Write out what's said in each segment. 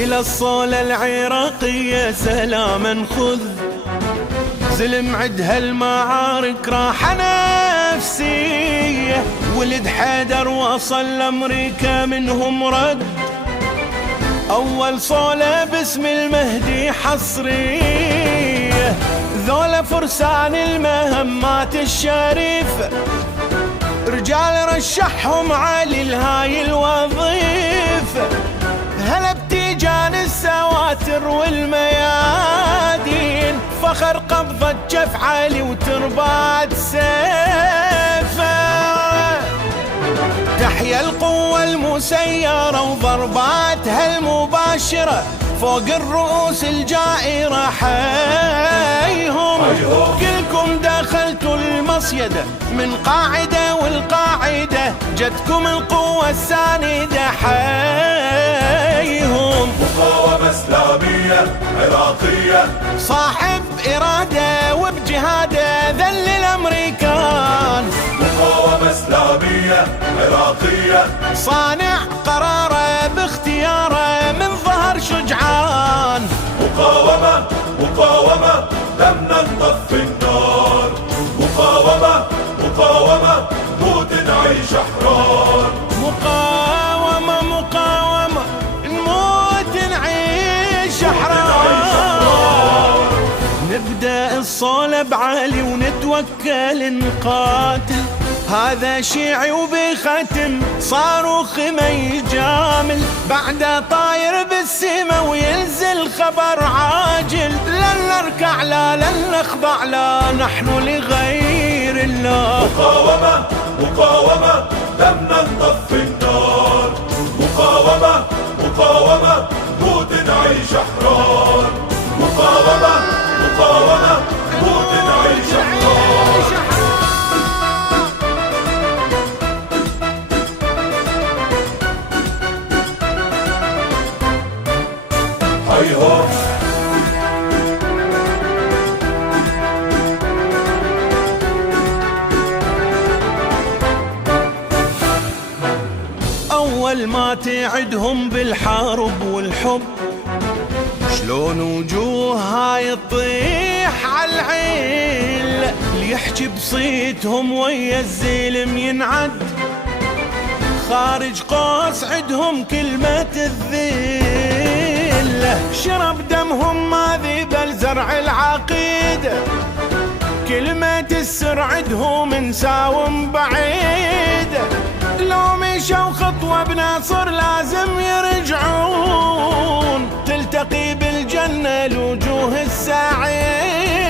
إلى الصولة العراقية سلاما خذ، زلم عدها المعارك راحة نفسية، ولد حيدر وصل لأمريكا منهم رد، أول صولة باسم المهدي حصرية، ذولا فرسان المهمات الشريفة، رجال رشحهم علي لهاي الوظيفة، هلا بتيجان السواتر والميادين، فخر قبضة جف علي وتربات سيفه، تحيا القوة المسيرة وضرباتها المباشرة، فوق الرؤوس الجائرة حيهم، كلكم دخلتوا المصيدة من قاعدة والقاعدة، جتكم القوة الساندة حيهم، مقاومة إسلامية عراقية، صاحب إرادة وبجهاده ذل الأمريكان، مقاومة إسلامية عراقية، صانع قراره باختياره من ظهر شجعان، مقاومة مقاومة لم نطفي النار، مقاومة مقاومة موت نعيش أحرار، مقاومة مقاومة نموت نعيش أحرار، نبدأ الصولة بعلي ونتوكل نقاتل، هذا شيعي وبختم صاروخ ما يجامل، بعده طاير بالسما وينزل خبر عاجل، لن نركع لا لن نخضع لا نحن لغير الله، مقاومة مقاومة لم نطفي النار، مقاومة مقاومة موت نعيش أحرار، مقاومة مقاومة موت نعيش أحرار. هيهو أول ما تعدهم بالحرب والحب، شلون وجوهها تطيح عالعين، اللي يحكي بصيتهم ويا الزلم ينعد، خارج قوس عدهم كلمة الذلة، شرب دمهم ما ذيب زرع العقيدة، كلمة السر عدهم نساوم بعيدة، لو مشوا خطوة بناصر لازم يرجعون، تلتقي بالجنة الوجوه السعيدة،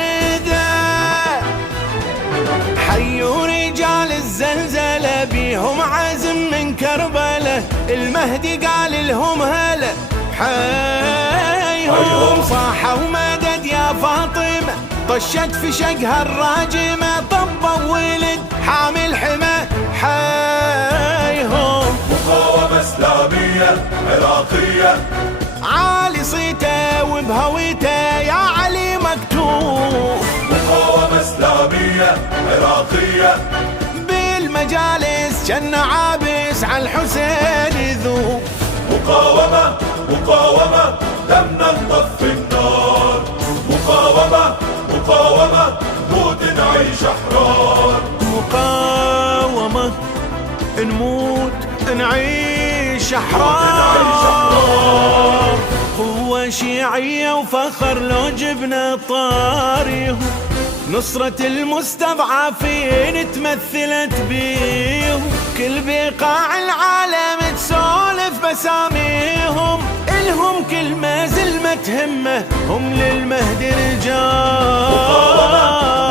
حيوا رجال الزلزلة بيهم عزم من كربلة، المهدي قال لهم هلا حيهم، صاحوا مدد يا فاطمة، طشت في شقها الراجمة، طب ولد حامل حمى حيهم، مقاومة إسلامية عراقية، عالي صيته وبهويته يا علي مكتوب، مقاومة إسلامية عراقية، بالمجالس جن عابس على الحسين يذوب، مقاومة مقاومة لم نطفي النار، مقاومة مقاومة موت نعيش أحرار، مقاومة نموت نعيش أحرار، قوة شيعية وفخر لو جبنا طاريهم، نصرة المستضعفين تمثلت بيهم، كل بقاع العالم تسولف بساميهم، إلهم كلمة زلمة تهمه هم للمهدي رجال،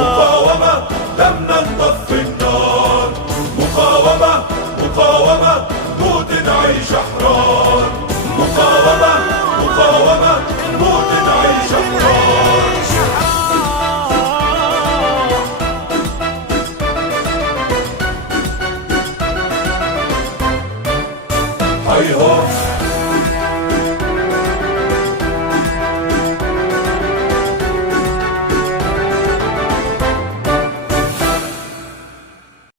مقاومة لم نطفي النار، مقاومة مقاومة موت نعيش أحرار، مقاومة مقاومة موت نعيش أحرار. هيهو